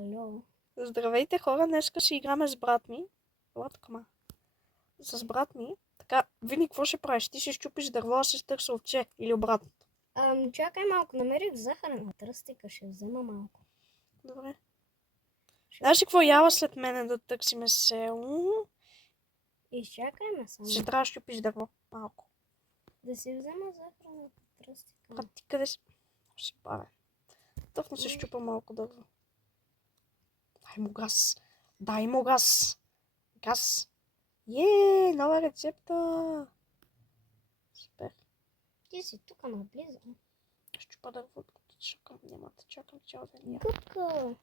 Алло. Здравейте хора, днеска ще играме с брат ми. Латкама. С брат ми. Така, Вини, какво ще правиш? Ти ще щупиш дърво, а ще търся овче или обратно. Чакай малко, намерих захарна тръстика, ще взема малко. Добре. Знаеш ли какво ява след мене да търсиме село? Изчакай ме само. Ще трябва да щупиш дърво. Малко. Да си взема захарна тръстика. А ти къде си? Ще бавя. Тъпно се щупа малко дърво. Дай му газ. Дай му газ. Газ. Нова рецепта. Супер. Ти си тук наблизо. Щупа дърво, докато чакам. Няма да чакам цял ден. Гъбка.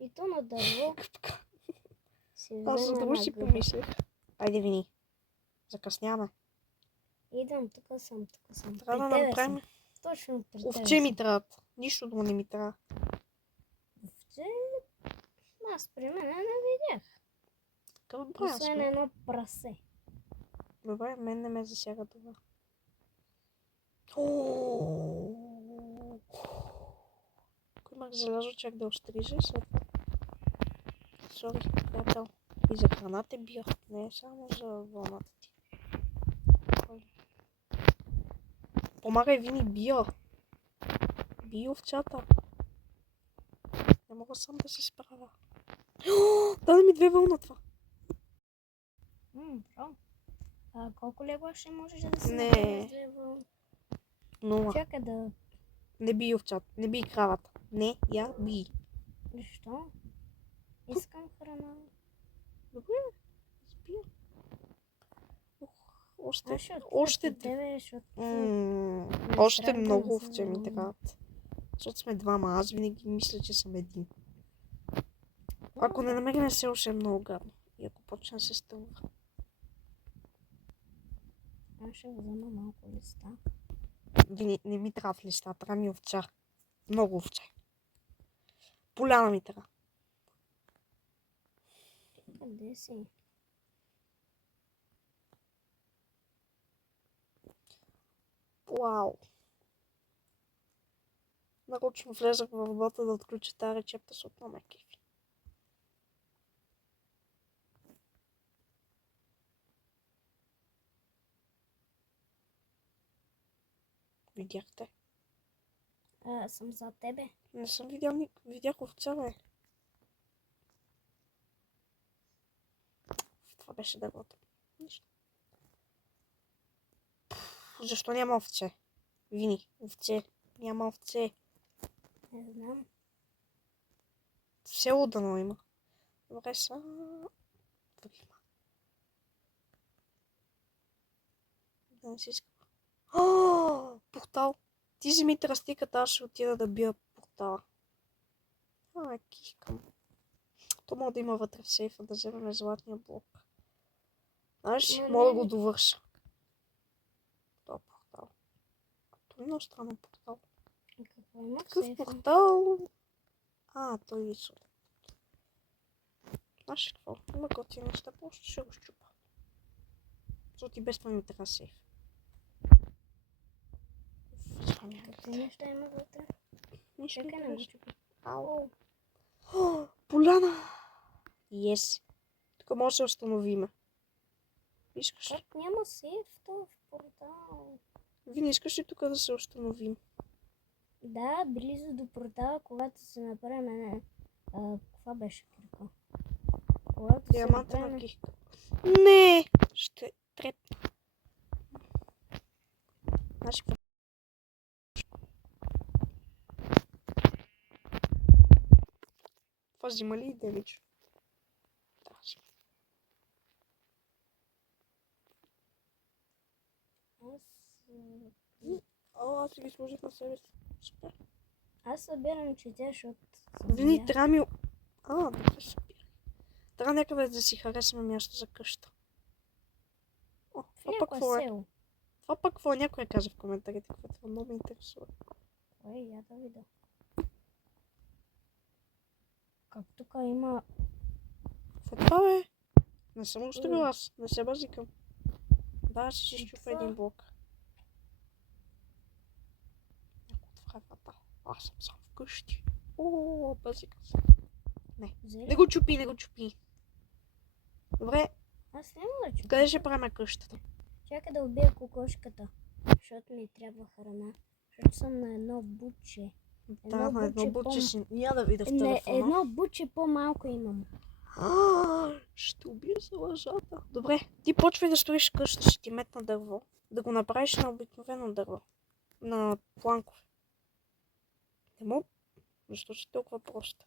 И то на дърво. Гъбка. Си Аз за взема друго една си гъба. помислих. Айде, Вини. Закъсняваме. Идвам, тук съм. Трябва да При тебе направим. съм. Точно при тебе Овче ми съм. трябват. Нищо друго не ми трябва. Овче? Аз при мен не видях. Какъв брай Освен сме? едно прасе. Добре, мен не ме засяга това. Ако имах желязо, чак да острижа и след това. Сори, приятел. И за храната бия. Не е само за вълната ти. Помагай, Вини, бия. Бия овчата. Не мога сам да се справя. Даде ми 2 вълна това. Браво. Колко легла ще можеш да си Не. направиш 2 вълни? 0. Чакай да... Не бий овчата. Не бий кравата. Не, я бий. Защо? Искам храна. Добре, избия. Още много овце ми трябват. Защото сме двама, аз винаги мисля, че съм един. Ако не намерим село, ще е много гадно. И ако почне да се стълва. Аз ще взема малко листа. Не ми трябва в листа, трябва ми овча. Много овче. Поляна ми трябва. Къде си? Вау. Нарочно влезах в бота да отключа тази рецепта, защото ме кефи. Видяхте? Съм за тебе. Не съм видял никой. Видях овца, бе. Това беше дървото. Нищо. Защо няма овце? Вини, овце. Няма овце. Не знам. В село дано има. Добре, са... Има. Да не си иска. Портал. Ти вземи тръстиката, аз ще отида да бия портала. Кихкам. То мога да има вътре в сейфа, да вземем златния блок. Знаеш, мога да го довърша. Това портал. Това е много странен портал. Какво има в Такъв сейфа? портал. Той е супер. Знаеш какво? Има готини неща, просто ще го щупа. Защото и без това ми трябва сейф. Какви неща има вътре? Нищо Чакай не го чупа. Ау. Поляна! Yes. Тук може да се установиме. Искаш ли? Как няма сейф в портал? Вини, искаш ли тук да се установим? Да, близо до портала, когато се направим каква беше кирка? Диамантена кихка. Не! Ще трепна. Значи какво? Това взима ли и демидж? Да, взима. Аз си ги сложих на себе си. Супер. Аз събирам четеш от... Вини, трябва ми... Добре, събирай. Трябва някъде да си харесаме място за къща. Това пък какво е? Това пък какво е? Някой каза в коментарите, какво много ме интересува. Я да видя. Как тук има... Какво това бе? Не съм оставил аз, не се базикам. Да, си ще щупа един блок. Някой отваря врата. Аз съм сам вкъщи. Базикам се. Не Взели? го чупи, не го чупи. Добре, Аз няма да чупя. къде ще правим къщата? Чакай да убия кокошката, защото ми трябва храна. Защото съм на едно буче. Да, на едно буче си. Я да видя в Не, телефона. едно буче по-малко имам. Ще убия за лъжата. Добре, ти почвай да строиш къща, ще ти метна дърво. Да го направиш на обикновено дърво. На планкове. Не мога. Защо си толкова просто?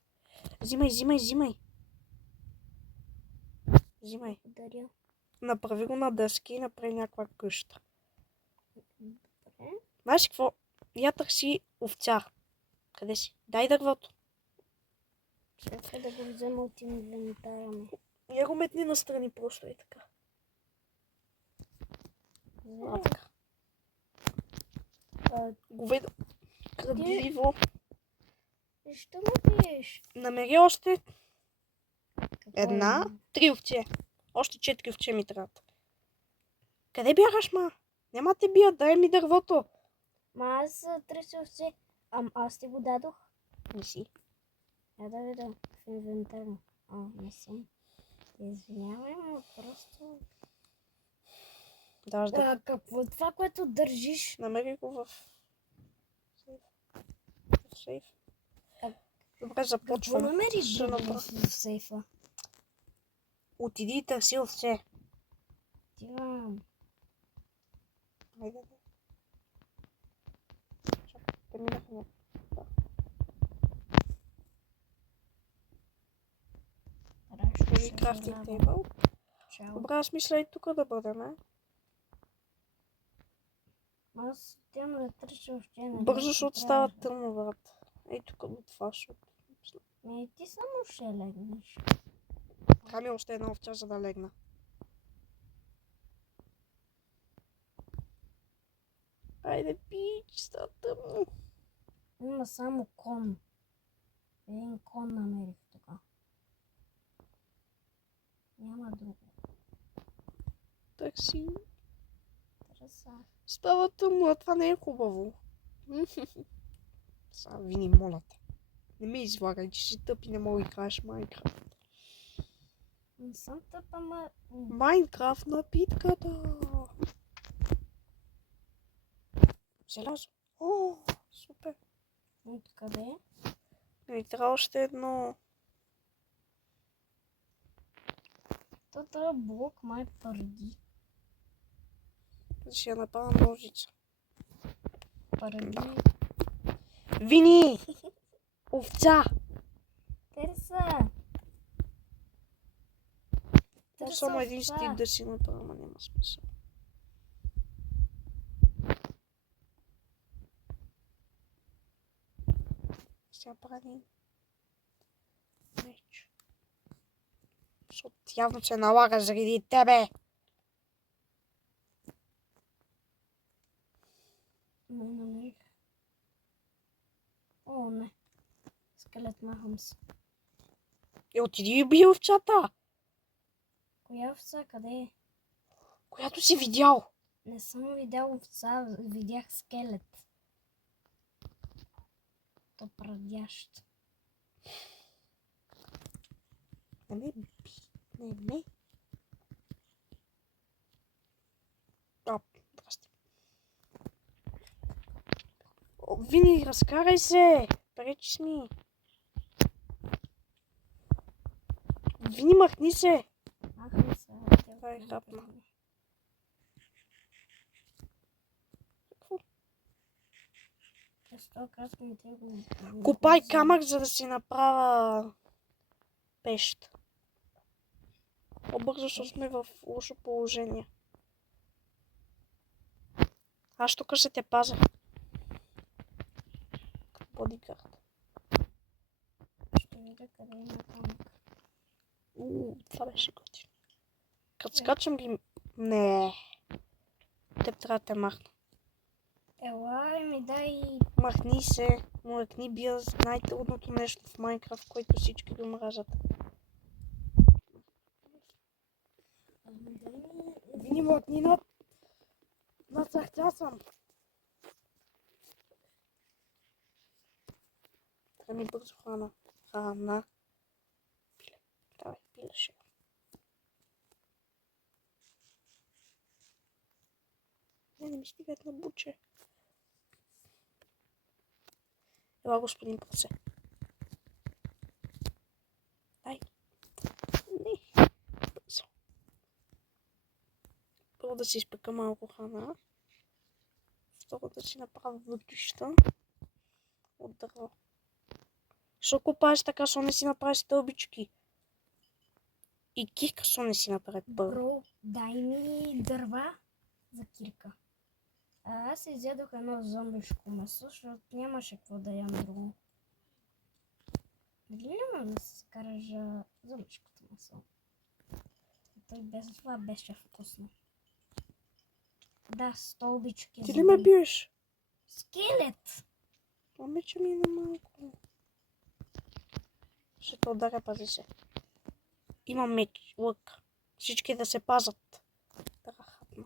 Взимай. Взимай. Благодаря. Направи го на дъски и направи някаква къща. Добре. Знаеш какво? Я търси овца. Къде си? Дай дървото. Чакай да го взема от инвентара ми. Я го метни настрани просто и така. Взема. Така. Говедо. Крадливо. Защо ме биеш? Намери още Какво една, има? 3 овце. Още 4 овце ми трябват. Къде бягаш, ма? Няма те бия, дай ми дървото. Ма аз търся овце. Аз ти го дадох. Не си. Я да видя в инвентара. Не съм. Извинявай, но просто... Да. Какво е това, което държиш? Намери го в сейф. Добре, Какво започваме. намери Ще направя. в сейфа? Отиди и търси овце. Отивам. Айде. Чакай, те минахме. Ще Ще крафтинг тейбъл. Чао. Добре, аз мисля и тук да бъдем. Аз отивам да търся овце. Бързо, защото става тъмно, брат. Ей, тук го това, защото... Ти само ще легнеш. Трябва ми още една овца, за да легна. Айде, пич, става тъмно. Има само кон. Един кон намерих така. Няма друго. Такси. Търса. Става тъмно, а това не е хубаво. Сега, Вини, моля те. Не ме излагай, че си тъп и не мога да играеш Майнкрафт. Не съм тъпа, ама... Майнкрафт напитката. Желязо. О, супер. Откъде? И трябва още едно. Този блок май пърди. Ще я направя ножица. Пърди. Вини! Овца! Търса! То само един стик да си направя, ама няма смисъл. Сега прави меч. Защото явно се налага заради тебе. Не намерих. О, не. Скелет махам се. Отиди и бий овцата, Коя овца? Къде е? която си видял. Не съм видял овца, видях скелет. То прадящ. Не ме би. Не ме. Здрасти. Вини, разкарай се. Пречиш ми. Вини, махни се. Махам се. Това е хапна. Какво? Копай камък, за да си направя пещ. По-бързо, защото сме в лошо положение. Аз тук ще те пазя. Бодигард. Ще видя къде има камък. Това беше готино. Като скачам ги... Не. Теб трябва да те махна. Ела и ми дай... Махни се. Млъкни, бия най-трудното нещо в Майнкрафт, което всички го мразят. Вини, млъкни над... Нацахтя съм. Трябва ми бързо храна. Давай, пилеше. Не ми стигат на буче. Ела, господин прасе. Дай. Не. Бързо. Първо да си изпека малко храна. Второ да си направя въглища от дърво. Що копаеш така, що не си направиш стълбички? И кирка, що не си направи първо? Бро, дай ми дърва за кирка. Аз изядох едно зомбишко месо, защото нямаше какво да ям друго. Дали няма да се скаража зомбишкото месо? Той без това беше вкусно. Да, столбички. Ти ли ме биеш? Скелет! Момиче ми е на малко. Ще те ударя, пази се. Имам меч, лък. Всички да се пазат. Трахатна.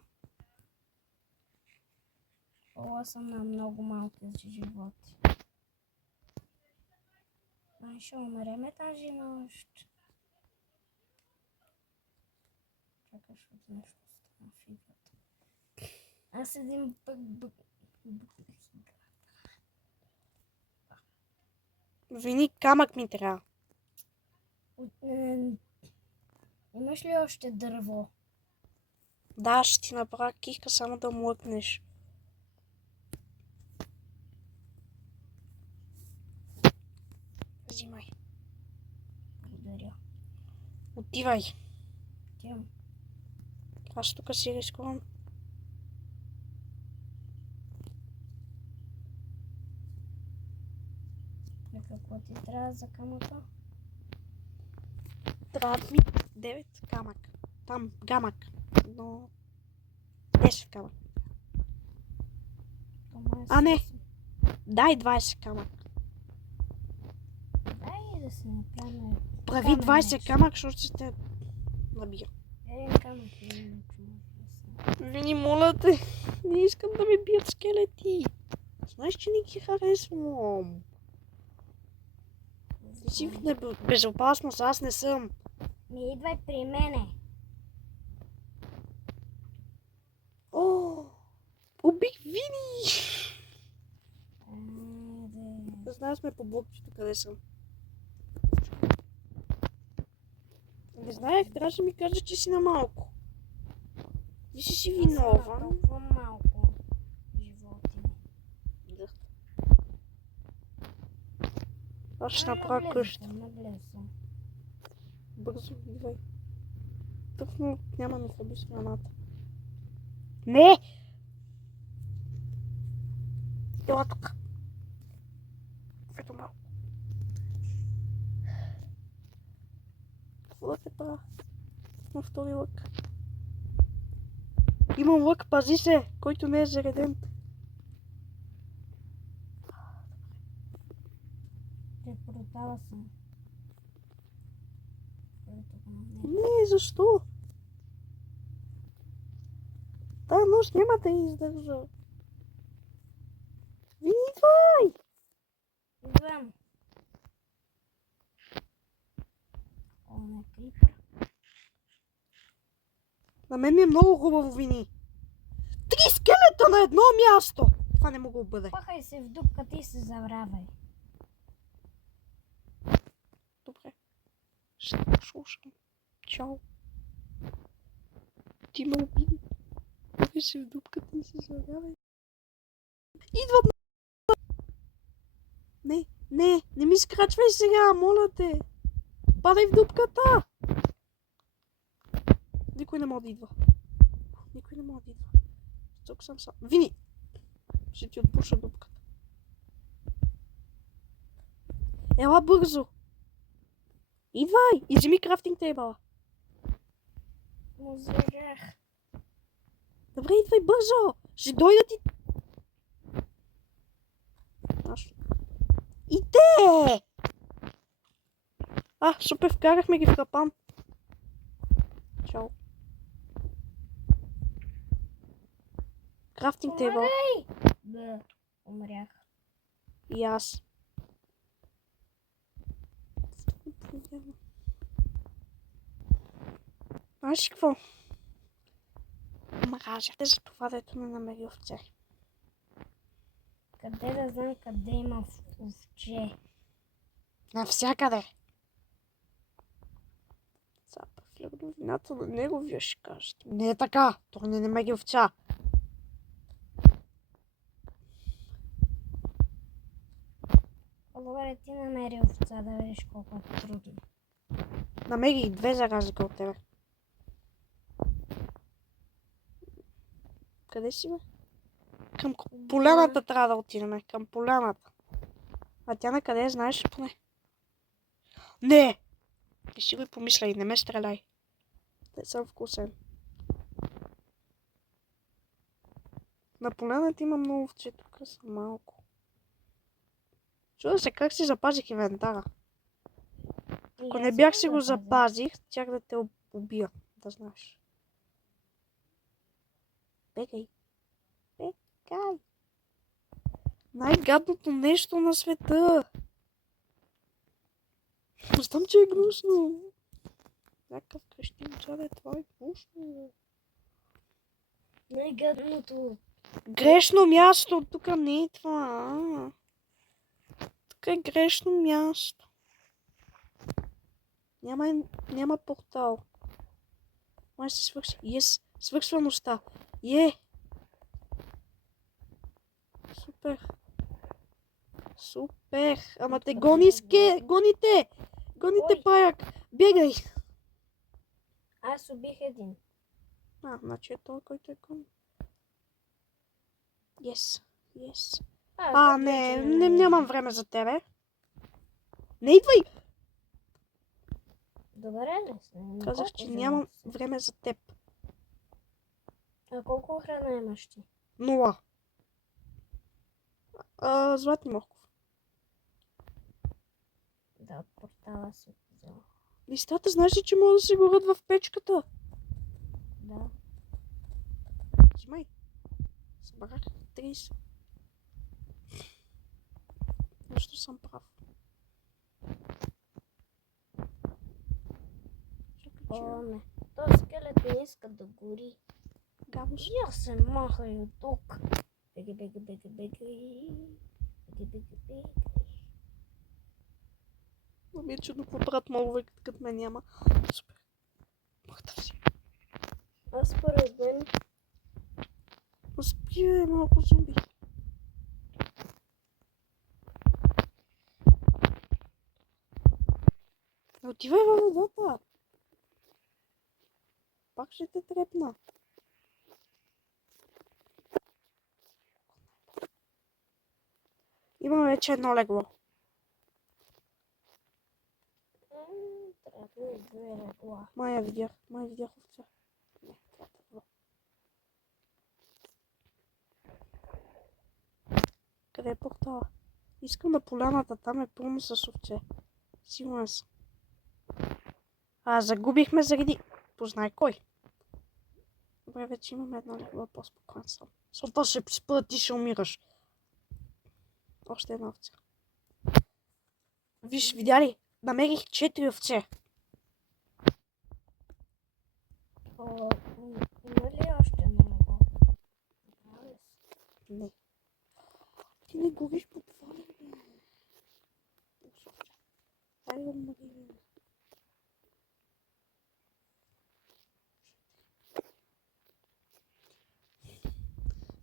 Ола съм на много малки животи. Ай, ще умреме тази нощ. Чакаш от нещо стана в играта. Аз един бък. Вини, камък ми трябва. Имаш ли още дърво? Да, ще ти направя кихка, само да млъкнеш. Взимай. Благодаря. Отивай. Тям. Аз тук си рискувам. Какво ти трябва за камъка? Трябва ми 9 камък. Там, гамък. Но 10 камък. А, не. Дай 20 камък. Дай да се направим. Прави камък 20 нещо. камък, защото ще те набия. Един камък. Вини, моля те. Не искам да ме бият скелети. Знаеш, че не ги харесвам. Ти си в безопасност, аз не съм. Ми идвай при мене. О, убих Вини. Знаеш ме по блокчето къде съм. Не знаех, трябваше да ми кажеш, че си на малко. Ти си виновен. Толкова малко животи. Да. Аз ще направя къща. Наблизо. Бързо, идвай. Тъкно няма да храби с храната. Не! Ела тук. Ето малко. Какво да те правя? На втори лък. Имам лък, пази се, който не е зареден. Препродава съм. Не, защо? Та нощ няма да издържа. Вини, идвай! Идвам. О, не, крипър. На мен ми е много хубаво, Вини. 3 скелета на едно място! Това не мога да бъде. Пахай се в дупката и се завравай. Добре. Ще слушам. Чао. Ти ме обиди. Пахай се в дупката и се завявай. Идват на... Не ми скрачвай сега, моля те. Падай в дупката. Никой не може да идва. Никой не може да идва. Тук съм сам. Вини! Ще ти отпуша дупката. Ела бързо! Идвай! И вземи крафтинг тейбъла. Музирах. Добре, идвай бързо! Ще дойдат и... И те! Супер, вкарахме ги в капан. Чао. Крафтинг тейбъл. Да, умрях. И аз. Знаеш ли какво? Мразя за това, дето не намери овце. Къде да знам къде има овче? Навсякъде. Цапа в легновината на неговия ще кажете. Не е така. Той не намери овца. Добре, ти намери овца, да видиш колко е трудно. Намерих 2 за разлика от тебе. Къде си, бе? Към поляната трябва да отидем. Към поляната. А тя на къде е, знаеш ли поне? Не! Не си го помисля и не ме стреляй. Не съм вкусен. На поляната има много овце, тук са малко. Чуда се как си запазих инвентара. Ако не бях си го запазих, тях да те убия, да знаеш. Бегай. Бегай. Най-гадното нещо на света. Знам, че е гнусно. Някакъв крещин чаде, това е гнусно. Най-гадното. Грешно място, тук не е това. Тук е грешно място. Няма портал. Май се свърши. Yes. Свършва нощта. Супер. Супер. Ама те гони гоните. Гоните паяк. Бегай. Аз убих един. Значи е той, който е гони. Yes. Нямам време за тебе. Не идвай! Добре, не. Казах, че нямам време за теб. А колко храна имаш ти? 0. Златни морков. Да, от портала си взела. Листата, знаеш ли, че могат да се горят в печката? Да. Взимай. Събрах 30. Нещо съм прав. О, не. Този скелет не иска да гори. Гавост. Я се махай от тук. Беги. Ми е чудно какво правят молове, като ме няма. Супер. Махтав си. Аз според мен... Спи, малко зомби. Не отивай във водата. Пак ще те трепна. Имаме вече едно легло. Трябва да две легла. Май видях овца. Не, трябва да. Къде е портала? Искам на поляната, там е пълно с овце. Сигурен съм. Загубихме заради... Познай кой. Добре, вече имаме едно легло, по-спокоен съм. Защото ще спъда, ти ще умираш. Още една овца. Виж, видя ли? Намерих 4 овце. Има ли още много? Не. Ти не гориш по това, бе. Дай го Мария.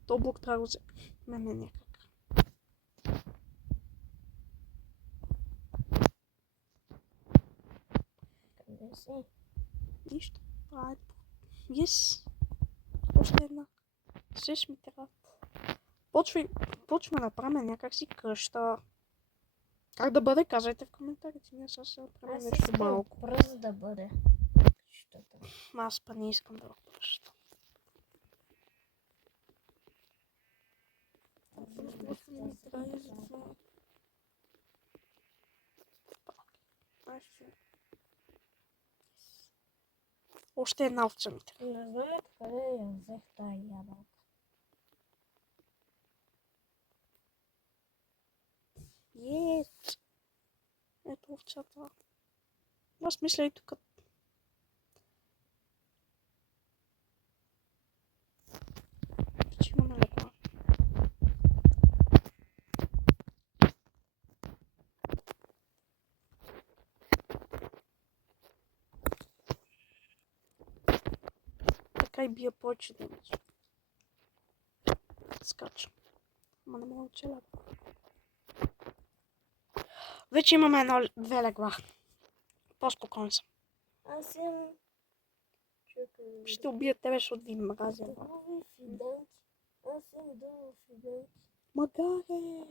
То блок трябва да взе. Мене някак. Къде си? Нищо. Yes. Още една. Сеш ми трябва. Почваме да правим някак си къща. Как да бъде? Казвайте в коментарите. Ние сега ще направим нещо малко. Пръст да бъде. Аз па не искам да пръща. Още една овца ми трябва. Не знам откъде я взех тая ябълка. Ето овцата. Аз мисля и тук. Вече имаме легла. Така и бия повече да имаш. Скача. Ама не мога че легла. Вече имаме две легла. По-спокоен съм. Аз имам... Чакай. Ще убия тебе, защото ви мразя. Дъгови фиданки. Аз имам дъгови фиданки. Магаре!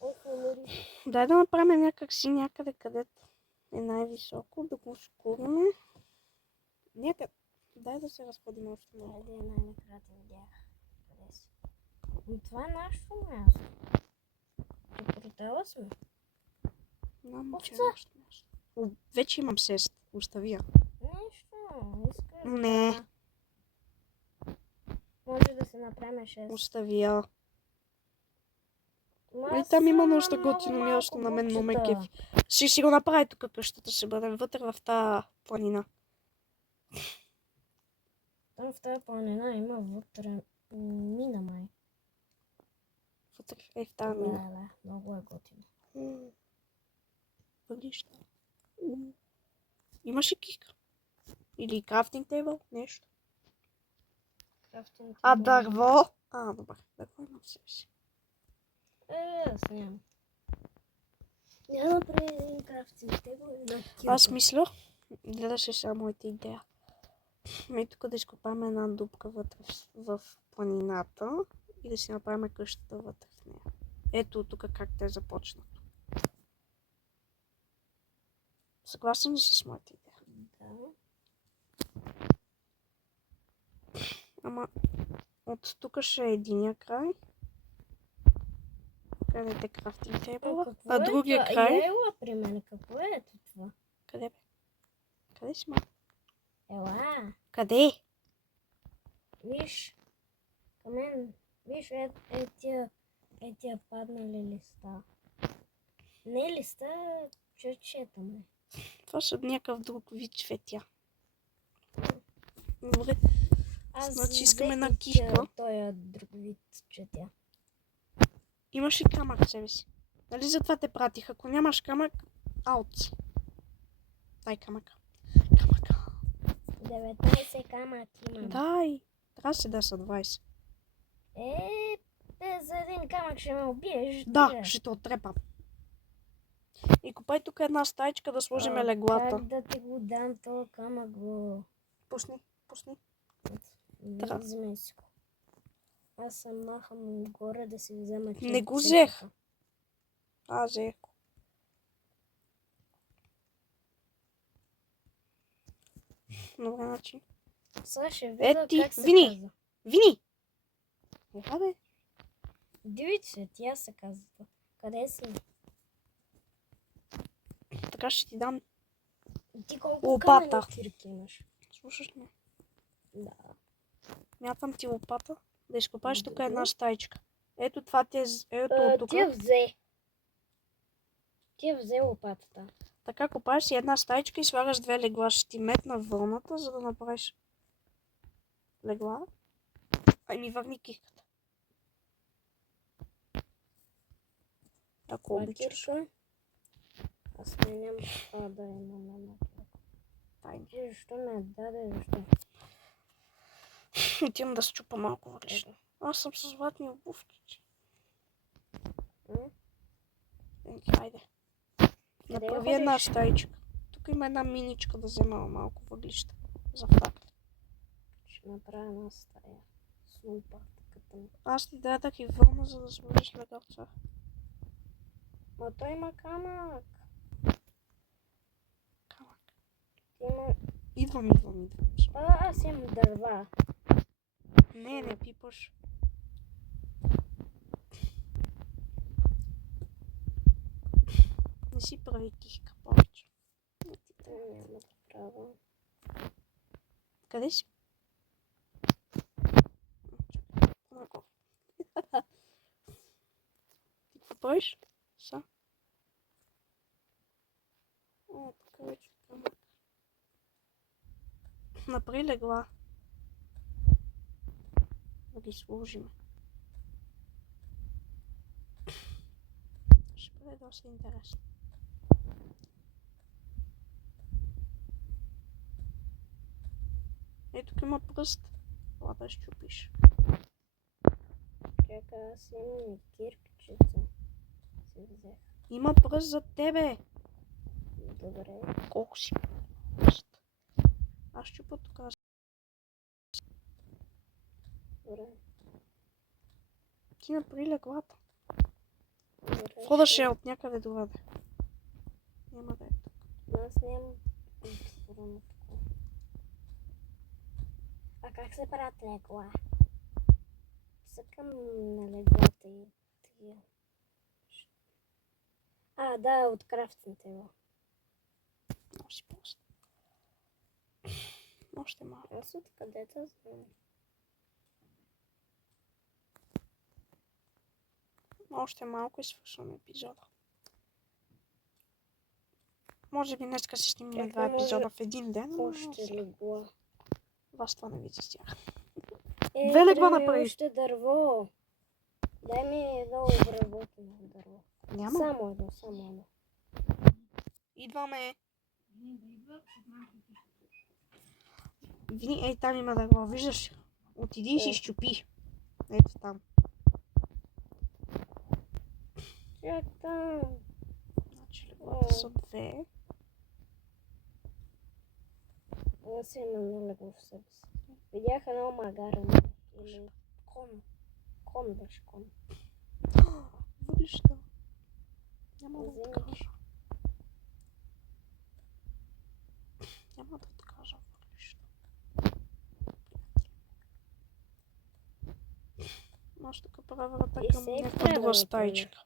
Аз намерих. Дай да направим някак си някъде, където е най-високо, да го скуриме. Нека. Дай да се разходим още малко. Хайде, най-накрая те видях. Къде си? И това е нашето място. Портала сме. Знам, че е Овца. нашето място. Вече имам сест. Остави я. Нищо. Искаш Не. да... Може да се направим 6. Остави я. Ма И там има са нужда много готино малко място на мен, но ме букчета. кефи. Ще си го направи тук къщата, ще бъдем вътре в тази планина. Там в тази планина има вътре мина май. Вътре в тази мина. Да, много е готино. Въглища. Имаш ли кика? Или крафтинг тейбъл? Нещо. Крафтинг А тейбъл. дърво? А, добре. Дърво има в себе си. Аз нямам. Няма да направи един крафтинг тейбъл и една кирка. Аз мисля, гледаше сега моята идея. И тук да изкопаме една дупка вътре в планината и да си направим къщата вътре в нея. Ето тук как те започнат. Съгласен ли си с моята идея? Да. Ама от тук ще е единия край. Къде е крафтинг тейбъла? А другия край? Ела при мен. Какво е ето това? Къде бе? Къде си, ма? Ела. Къде? Виж. Към мен. Виж тия паднали листа. Не листа, черчета ме. Това са някакъв друг вид цветя. Добре. Значи искаме една кишка. Той друг вид четя. Имаш ли камък в себе си? Нали затова те пратих? Ако нямаш камък, аут. Дай камъка. Камъка. 19 камък имам. Дай. Трябва се да са 20. За един камък ще ме убиеш. Да, ще те отрепам. И купай тук една стаичка да сложим леглата. Как да ти го дам този камък, го? Пусни, пусни. Да. Вземи си го. Аз съм махам отгоре да си взема черцето. Не го взех. Взех го. Добре, значи. Сега ще видя как се Вини! казва. Вини! Еха бе. Диви цветя се казва. Къде си? Така ще ти дам Ти колко лопата. камъни кирки имаш? Слушаш ме? Да. Мятам ти лопата да изкопаш тук Добре. една стаичка. Ето това ти е... Ето от тук. Ти взе лопатата. Така копаеш си една стаичка и слагаш две легла. Ще ти метна вълната, за да направиш легла. Ай ми върни кихката. Ако обичаш. Аз нямам това да имам една кирка. Тайни. Ти защо не даде? Защо? Отивам да счупа малко въглища. Аз съм с златни обувки. Хайде. Направи една стаичка. Тук има една миничка да взема малко въглища. За факт. Ще направя една стая. С лопатката ми. Аз ти дадах и вълна, за да сложиш легалца. Ма той има камък. Камък. Има... Идвам. Аз имам дърва. Не пипаш. Не си прави кихка повече. Няма да правя. Къде си? Ти какво правиш? Са? Тук вече камък. Направи легла. ги сложим. Ще бъде доста интересно. Ето тук има пръст. Това да щупиш. Чакай, аз имам и кирпичица. Си взех. Има пръст за тебе. Добре. Колко си пръст? Аз щупа тук. Добре. Ти направи леглата. Добре. Входа ще е от някъде другаде. Няма да е тук. Аз нямам първо такова. А как се правят легла? Съкам на леглата и тия. А, да, от крафтинг тейбъл. Много си просто. Още малко. Аз откъде те знам? Още малко и свършваме епизода. Може би днеска си снимаме Как два не може епизода в един ден, но Още легла. вас това не ви засяга. Две Две легла направи. Още дърво. Дай ми едно обработено дърво. Няма. Само едно. Идваме. Ей, там има дърво, виждаш? Отиди и си щупи. Ето там. Чак там. Значи леглата са две. Аз имам едно легло в себе си. Видях едно магаре. Или кон. Кон беше кон. Въглища. Няма да Вземи. откажа. Няма да откажа въглища. Може тук правя врата И към сейф някаква трябва друга да стаичка.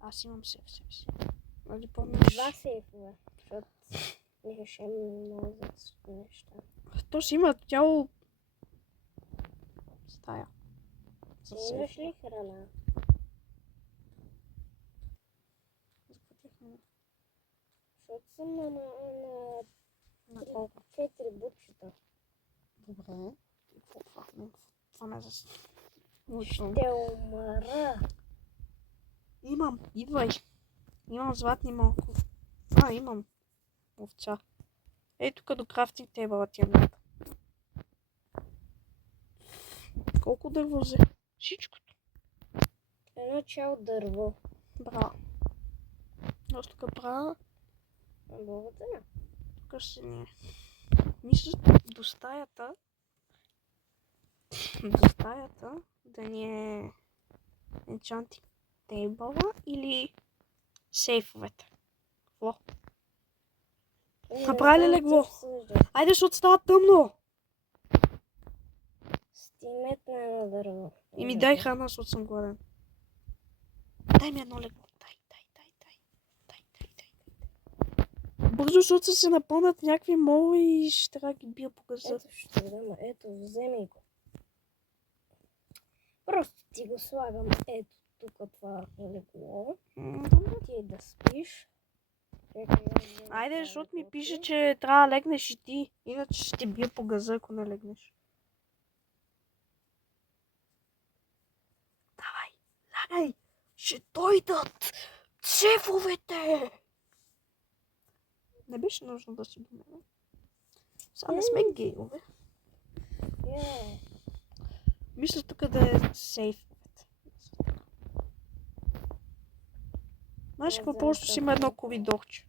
Аз имам сейф в себе си. Нали помниш? Два сейфове. Защото решим много за неща. То си има тяло стая. Ти имаш ли храна? Заплатихме Защото съм на колко? 4 бутчета. Добре. И какво това? Това ме за... Ще умра. Имам. Идвай. Имам златни малко. Имам. Овца. Ей тук до крафтинг тейбъла ти е. Колко дърво взе? Всичкото. Едно цяло дърво. Браво. Аз тук правя. Благодаря. Тук ще ни... Мисля до стаята. До стаята да ни е enchanting тейбъла или сейфовете. Какво? Направи ли легло? Айде, защото става тъмно. Стимет на едно дърво. И ми дай храна, защото съм гладен. Дай ми едно легло. Дай. Бързо, защото се напълнят някакви молове и ще трябва да ги бия по газа. Ето ще дам. Ето, вземи го. Просто ти го слагам. Ето тук това легло. Ти да спиш. Айде, защото ми пише, че трябва да легнеш и ти. Иначе ще ти бия по газа, ако не легнеш. Давай, лягай. Ще дойдат шефовете. Не беше нужно да си до мен. Сега не сме гейове. Мисля тук да е сейф. Знаеш какво, просто си има едно ковидорче.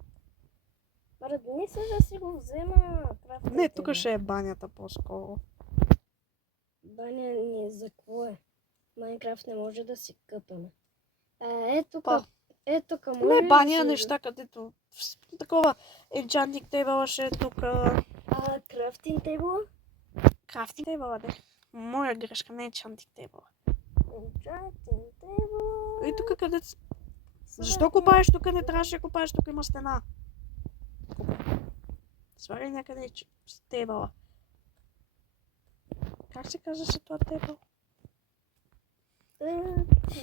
Не се да си го взема. Не, тук ще е банята по-скоро. Баня ни за какво е? Майнкрафт не може да си къпаме. Ето тук може Не, баня, да си... неща, където такова enchanting table ще е тук. Крафтинг тейбъл? Крафтинг тейбъл, да. Моя грешка, не enchanting table. Enchanting table. И тук където... Защо копаеш тук? Не трябваше да копаеш, тук има стена. Свари някъде с тейбъла. Как се казва се това тейбъл?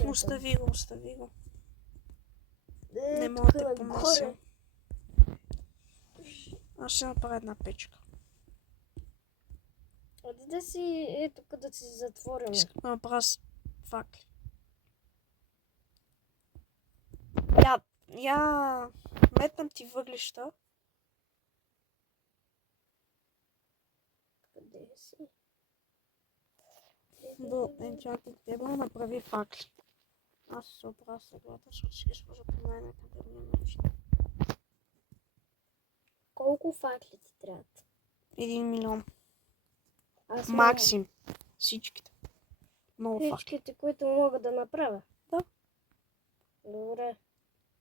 Остави го. Не мога да те помисля. Аз ще направя една печка. Ходи да си, ето тук да си затворим. Искам да направя с факли. Я метнам ти въглища. Къде си? Чакай, трябва да направи факли. Аз се оправя съглата, защото ще ги сложа по най-къде ми е нужно. Колко факли ти трябват? 1 милион. Аз Максим. Всичките. Много факли. всичките, които мога да направя? Да. Добре.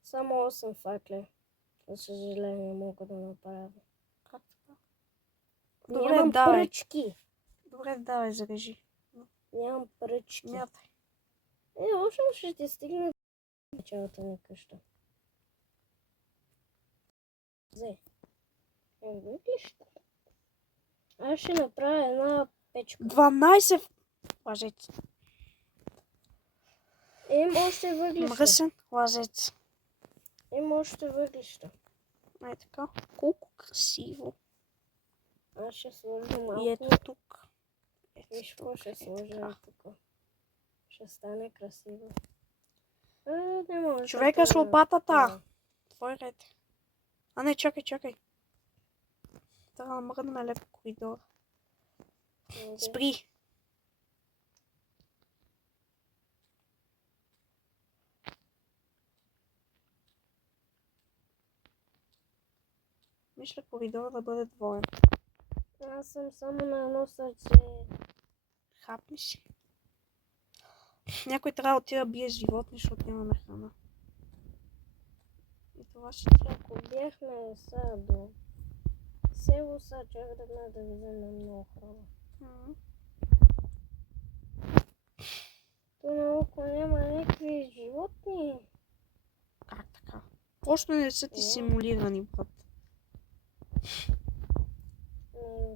Само 8 факли. За съжаление мога да направя. Как така? Нямам давай. пръчки. Добре, давай, зарежи. Нямам пръчки. Мятай. Още ще ти стигне до началото на къща. Взе. Виж. Аз ще направя една печка. 12 лъжец. Има още въглища. Мръсен лъжец. Има още въглища. Ай така. Колко красиво. Аз ще сложа малко. И ето тук. Виж какво ще сложа така. тук. Ще стане красиво. Не може. Човека с лопатата. Твой ред. А не, чакай. Трябва да мръднем леко коридора. Спри. Мисля коридора да бъде двоен. Аз съм само на едно сърце. Хапни си. Някой трябва да отида да бие животни, защото нямаме храна. И това ще Ако бяхме сега до село, сега чак да вземем много храна. Тук наоколо няма никакви животни. Как така? Просто не са ти симулирани, брат.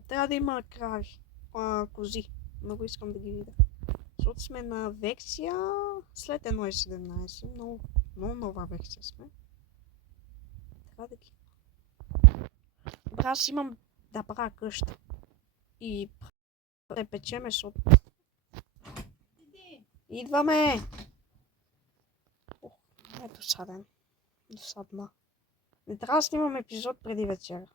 Трябва да има крави. Кози. Много искам да ги видя. Защото сме на версия след 1.17. Много нова версия сме. Трябва да ги... Добре, аз имам добра къща. И да печеме, защото... Идваме! Ето саден. Досадна. Не трябва да снимам епизод преди вечера.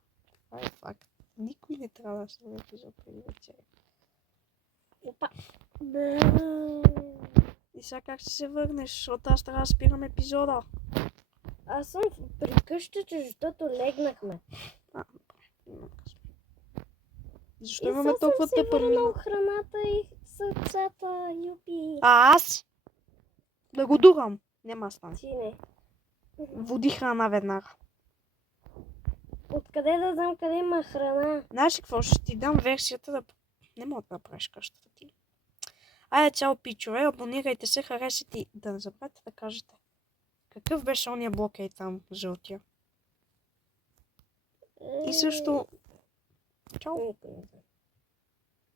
Това е факт. Никой не трябва да снима епизод преди вечера. Опа! И сега как ще се върнеш, защото аз трябва да спирам епизода. Аз съм при къщата, защото легнахме. Защо имаме толкова тъпа тъпа мина? храната и сърцата, юпи. А аз? Да го дурам. Няма стане. Ти не. Води храна веднага. Откъде да знам къде има храна? Знаеш ли какво? Ще ти дам версията да... Не мога да направиш къщата ти. Айде, цяло пичове, абонирайте се, харесайте и да не забравяйте да кажете. Какъв беше ония блок там, жълтия? И също... Чао.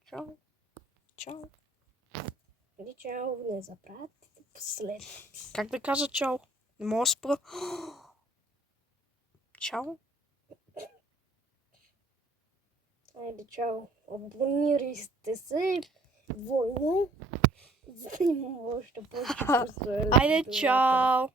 Чао. Чао. Или чао, не забравяйте да последвате. Как да кажа чао? Не мога да спра. Чао. Айде, чао. Абонирайте се двойно, за да има още повече. Айде, чао.